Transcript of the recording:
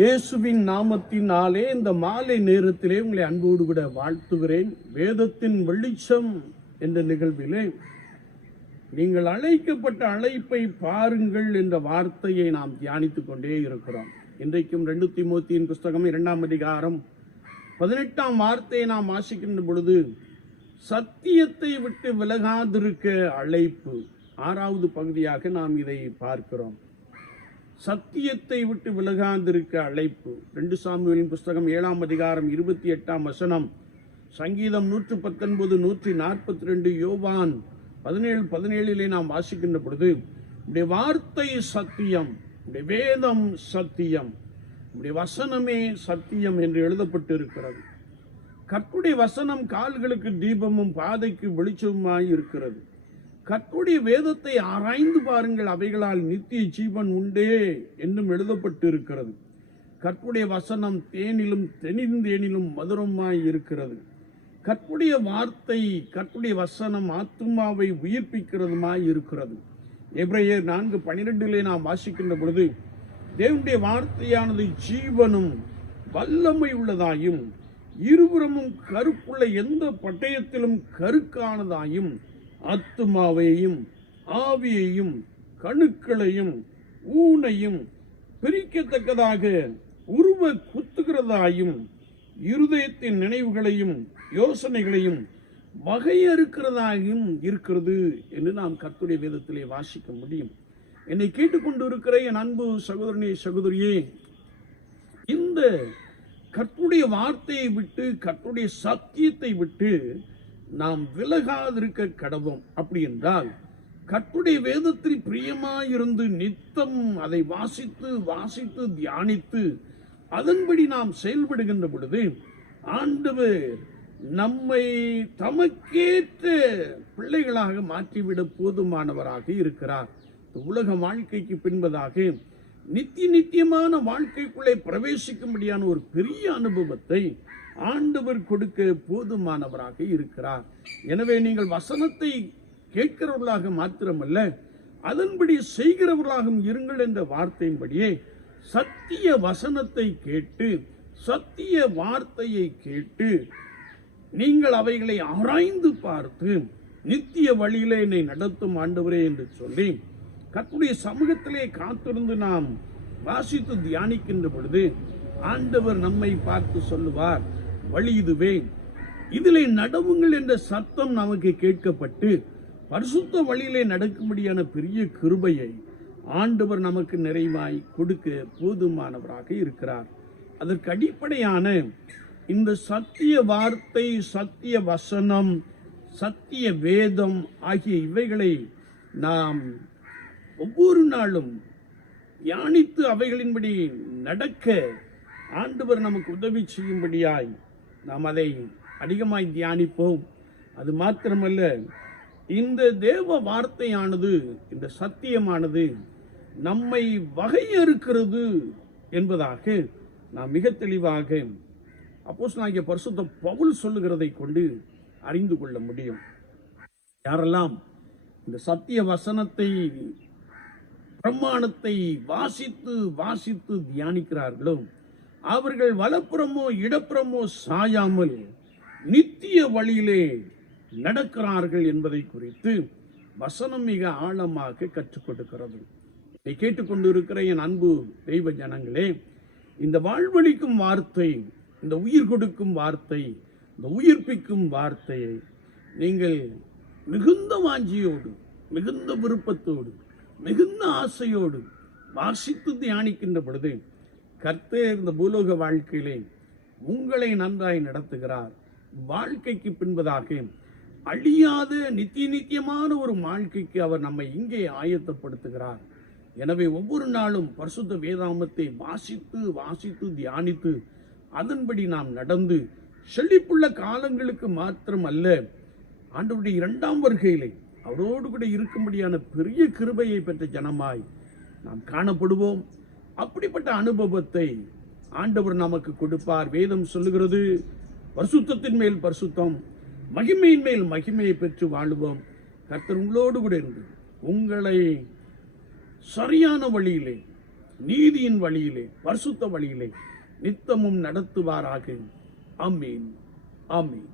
இயேசுவின் நாமத்தினாலே இந்த மாலை நேரத்திலே உங்களை அன்போடு கூட வாழ்த்துகிறேன். வேதத்தின் வெளிச்சம் என்ற நிகழ்விலே நீங்கள் அழைக்கப்பட்ட அழைப்பை பாருங்கள் என்ற வார்த்தையை நாம் தியானித்துக் கொண்டே இருக்கிறோம். இன்றைக்கும் ரெண்டு திமுத்தியின் புஸ்தகம் இரண்டாம் அதிகாரம் பதினெட்டாம் வார்த்தையை நாம் வாசிக்கின்ற பொழுது சத்தியத்தை விட்டு விலகாதிருக்க அழைப்பு. ஆறாவது பகுதியாக நாம் இதை பார்க்கிறோம். சத்தியத்தை விட்டு விலகாந்திருக்க அழைப்பு. ரெண்டு சாமிகளின் புஸ்தகம் ஏழாம் அதிகாரம் இருபத்தி எட்டாம் வசனம். சங்கீதம் நூற்று பத்தொன்பது நூற்றி நாற்பத்தி ரெண்டு யோவான் பதினேழு பதினேழிலே நாம் வாசிக்கின்ற பொழுது உடைய வார்த்தை சத்தியம் உடைய வேதம் சத்தியம் இப்படி வசனமே சத்தியம் என்று எழுதப்பட்டு இருக்கிறது கர்த்துடைய வசனம் கால்களுக்கு தீபமும் பாதைக்கு வெளிச்சமுமாய் இருக்கிறது. கத்துடைய வேதத்தை ஆராய்ந்து பாருங்கள் அவைகளால் நித்திய ஜீவன் உண்டே என்றும் எழுதப்பட்டு இருக்கிறது கற்புடைய வசனம் தேனிலும் தெனிந்தேனிலும் மதுரமாய் இருக்கிறது. கற்புடைய வார்த்தை கற்புடைய வசனம் ஆத்துமாவை உயிர்ப்பிக்கிறதுமாய் இருக்கிறது. எப்ரையர் நான்கு பனிரெண்டிலே நாம் வாசிக்கின்ற பொழுது தேவனுடைய வார்த்தையானது ஜீவனும் வல்லமை உள்ளதாயும் இருபுறமும் கருப்புள்ள எந்த பட்டயத்திலும் கருக்கானதாயும் ஆத்மாவையும் ஆவியையும் கணுக்களையும் ஊனையும் பிரிக்கத்தக்கதாக உருவ குத்துகிறதாயும் இருதயத்தின் நினைவுகளையும் யோசனைகளையும் வகையறுக்கிறதாகவும் இருக்கிறது என்று நாம் கத்துடைய வேதத்திலே வாசிக்க முடியும். என்னை கேட்டுக்கொண்டு இருக்கிற என் அன்பு சகோதரனே சகோதரியே இந்த கற்புடைய வார்த்தையை விட்டு கற்புடைய சத்தியத்தை விட்டு நாம் விலகாதிருக்க கடவோம் அப்படி என்றால் கற்புடைய வேதத்தில் பிரியமாயிருந்து நித்தம் அதை வாசித்து வாசித்து தியானித்து அதன்படி நாம் செயல்படுகின்ற பொழுது ஆண்டவர் நம்மை தமக்கேற்ற பிள்ளைகளாக மாற்றிவிட போதுமானவராக இருக்கிறார். உலக வாழ்க்கைக்கு பின்பதாக நித்திய நித்தியமான வாழ்க்கைக்குள்ளே பிரவேசிக்கும்படியான ஒரு பெரிய அனுபவத்தை ஆண்டவர் கொடுக்க போதுமானவராக இருக்கிறார். எனவே நீங்கள் வசனத்தை கேட்கிறவர்களாக மாத்திரமல்ல அதன்படி செய்கிறவர்களாகவும் இருங்கள் என்ற வார்த்தையின்படியே சத்திய வசனத்தை கேட்டு சத்திய வார்த்தையை கேட்டு நீங்கள் அவைகளை ஆராய்ந்து பார்த்து நித்திய வழியிலே என்னை நடத்தும் ஆண்டவரே என்று சொல்லி கத்துடைய சமூகத்திலே காத்திருந்து நாம் வாசித்து தியானிக்கின்ற பொழுது ஆண்டவர் நம்மை பார்த்து சொல்லுவார் வழி இதுவே இதிலே நடவுங்கள் என்ற சத்தம் நமக்கு கேட்கப்பட்டு பரிசுத்த வழியிலே நடக்கும்படியான பெரிய கிருபையை ஆண்டவர் நமக்கு நிறைவாய் கொடுக்க போதுமானவராக இருக்கிறார். அதற்கு அடிப்படையான இந்த சத்திய வார்த்தை சத்திய வசனம் சத்திய வேதம் ஆகிய இவைகளை நாம் ஒவ்வொரு நாளும் தியானித்து அவைகளின்படி நடக்க ஆண்டவர் நமக்கு உதவி செய்யும்படியாய் நாம் அதை அதிகமாய் தியானிப்போம். அது மாத்திரமல்ல இந்த தேவ வார்த்தையானது இந்த சத்தியமானது நம்மை வகையறுக்கிறது என்பதாக நாம் மிக தெளிவாக அப்போஸ்தலனாகிய பரிசுத்த பவுல் சொல்லுகிறதை கொண்டு அறிந்து கொள்ள முடியும். யாரெல்லாம் இந்த சத்திய வசனத்தை பிரமாணத்தை வாசித்து வாசித்து தியானிக்கிறார்களோ அவர்கள் வலப்புறமோ இடப்புறமோ சாயாமல் நித்திய வழியிலே நடக்கிறார்கள் என்பதை குறித்து வசனம் மிக ஆழமாக கற்றுக் கொடுக்கிறது. இதை கேட்டுக்கொண்டிருக்கிற என் அன்பு தெய்வ ஜனங்களே இந்த வாழ்வழிக்கும் வார்த்தை இந்த உயிர் கொடுக்கும் வார்த்தை இந்த உயிர்ப்பிக்கும் வார்த்தையை நீங்கள் மிகுந்த வாஞ்சியோடு மிகுந்த விருப்பத்தோடு மிகுந்த ஆசையோடு வாசித்து தியானிக்கின்ற பொழுது கர்த்தர் இந்த பூலோக வாழ்க்கையிலே உங்களை நன்றாய் நடத்துகிறார். வாழ்க்கைக்கு பின்பதாக அழியாத நித்திய நித்தியமான ஒரு வாழ்க்கைக்கு அவர் நம்மை இங்கே ஆயத்தப்படுத்துகிறார். எனவே ஒவ்வொரு நாளும் பரிசுத்த வேதாமத்தை வாசித்து வாசித்து தியானித்து அதன்படி நாம் நடந்து செழிப்புள்ள காலங்களுக்கு மாத்திரம் அல்ல ஆண்டவருடைய இரண்டாம் வருகையிலே அவரோடு கூட இருக்கும்படியான பெரிய கிருபையை பெற்ற ஜனமாய் நாம் காணப்படுவோம். அப்படிப்பட்ட அனுபவத்தை ஆண்டவர் நமக்கு கொடுப்பார். வேதம் சொல்லுகிறது பரிசுத்தத்தின் மேல் பரிசுத்தம் மகிமையின் மேல் மகிமையை பெற்று வாழுவோம். கர்த்தர் உங்களோடு கூட இருந்து உங்களை சரியான வழியிலே நீதியின் வழியிலே பரிசுத்த வழியிலே நித்தமும் நடத்துவாராக. அம்மீன் அமீன்